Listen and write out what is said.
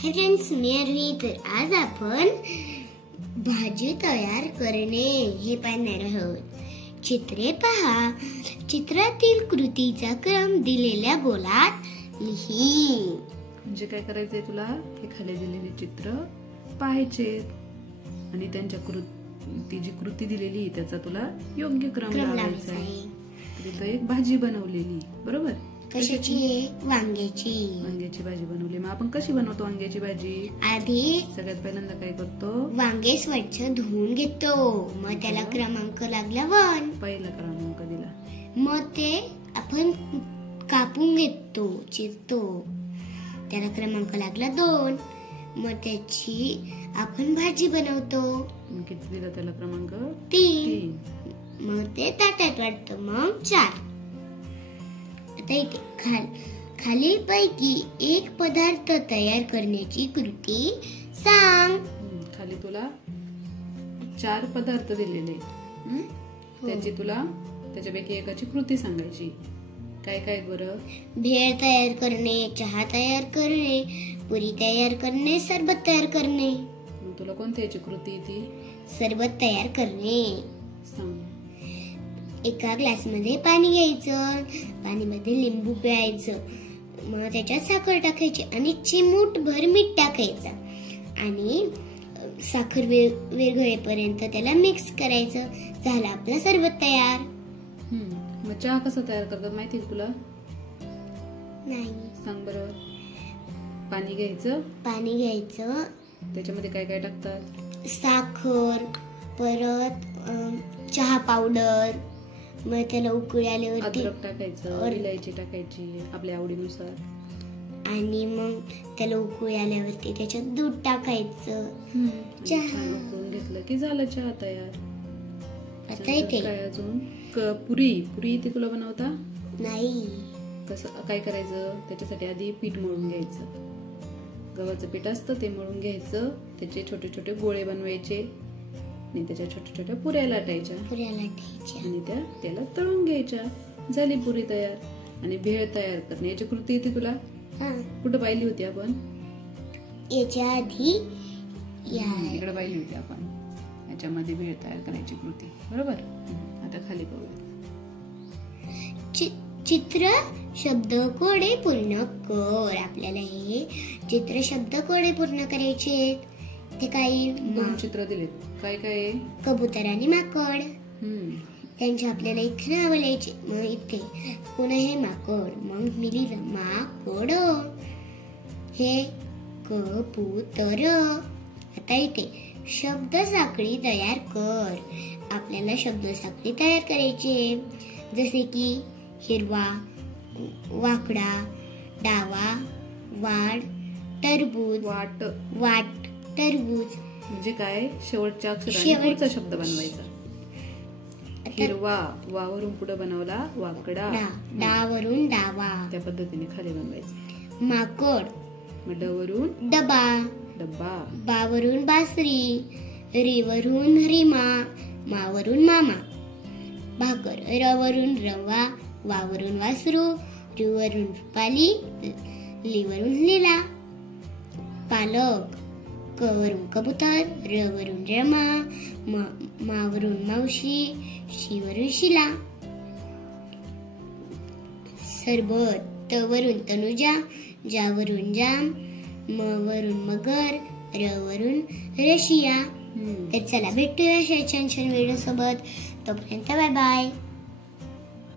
Hi friends, मी आरोही. तर आज आपण भाजी तयार करणे हे पाहणार आहोत. चित्रे पहा. चित्रातील कृतीचा क्रम दिलेल्या गोलात लिही. म्हणजे काय करायचंय तुला? हे खाली दिलेले चित्र पाहायचे आणि त्यांच्या ती जी कृती दिलेली त्याचा तुला योग्य क्रम लावायचा आहे. तिथं एक भाजी बनवलेली, बरोबर? कशाची? वांग्याची. वांग्याची भाजी बनवली. मग आपण कशी बनवतो वांग्याची भाजी? आधी सगळ्यात पहिल्यांदा काय करतो? वांगे स्वच्छ धुवून घेतो. मग त्याला क्रमांक लागला 1. पहिला क्रमांक दिला. मग ते आपण कापून घेतो, चिरतो. त्याला क्रमांक लागला 2. मग त्याची आपण भाजी बनवतो. मग किती दिला त्याला क्रमांक? 3. मग ते ताटात वाटतं. मग 4. आता इथे खालीलपैकी एक पदार्थ तयार करण्याची कृती सांग. खाली तुला 4 पदार्थ दिलेले. त्याची तुला त्याच्यापैकी एकाची कृती सांगायची. काय काय बरं? भेळ तयार करणे, चहा तयार करणे, पुरी तयार करणे, सरबत तयार करणे. मग तुला कोणत्या याची कृती ती? सरबत तयार करणे. सांग. एका ग्लासमध्ये पाणी घ्यायचं, पाणीमध्ये लिंबू पिळायचं, मग त्याच्यात साखर टाकायची आणि चिमूटभर मीठ टाकायचं आणि साखर विरघळेपर्यंत त्याला मिक्स करायचं. झालं आपलं सरबत तयार. मग चहा कसा तयार करतात माहिती आहे तुला? नाही. सांग बरं. पाणी घ्यायचं, त्याच्यामध्ये काय काय टाकतात? साखर, परत चहा पावडर, मग त्याला उकळी आल्यावरती अद्रक टाकायचं, इलायची टाकायची आपल्या आवडीनुसार आणि मग त्याला उकळी आल्यावरती त्याच्यात दूध टाकायचं. चहा उकळून घेतलं की झालं चहा तयार. आता इथे काय अजून? पुरी ते तुला बनवता नाही. कसं काय करायचं? त्याच्यासाठी आधी पीठ मळून घ्यायचं. गव्हाचं पीठ असतं ते मळून घ्यायचं. त्याचे छोटे छोटे गोळे बनवायचे आणि त्याच्या छोट्या छोट्या पुऱ्या लाटायच्या आणि त्या त्याला तळून घ्यायच्या. झाली पुरी तयार. आणि भेळ तयार करणे याची कृती येते तुला? कुठं पाहिली होती आपण? याच्या आधी इकडे पाहिली होती आपण. याच्यामध्ये भेळ तयार करायची कृती, बरोबर? आता खाली बघूया. चित्र शब्द कोडे पूर्ण कर. आपल्याला हे चित्र शब्द कोडे पूर्ण करायचे. ते काही 2 चित्र दिलेत. काय काय? कबूतर आणि माकड. त्यांची आपल्याला इथे नावं लिहायची. मग इथे पुन्हा हे माकड. मग मी लिहिलं माकड. हे कबूतर. आता इथे शब्द साखळी तयार कर. आपल्याला शब्द साखळी तयार करायची. जसे की हिरवा, वाकडा, डावा, वाट, टरबूज. वाट टरबूज म्हणजे काय? शेवटच्या अक्षराने पुढचा शब्द बनवायचा. हिरवा, वावरून पुढे बनवला वाकडा, डावरून डावा. त्या पद्धतीने खाली बनवायचं. माकड, ड वरून डबा, बावरून बासरी, रीवरून रीमा, मावरून मामा. भाकर, रवरून रवा, वावरून वासरू, रीवरून रुपाली, लीवरून लीला. पालक, कवरून कबूतर, रवरून रमा, मावरून मावशी, शीवरून शिला. सरबत, तवरून तनुजा, जावरून जाम, मवरून मगर, रवरून रशिया. तर चला भेटूया अशा छान छान व्हिडिओ सोबत. तोपर्यंत बाय बाय.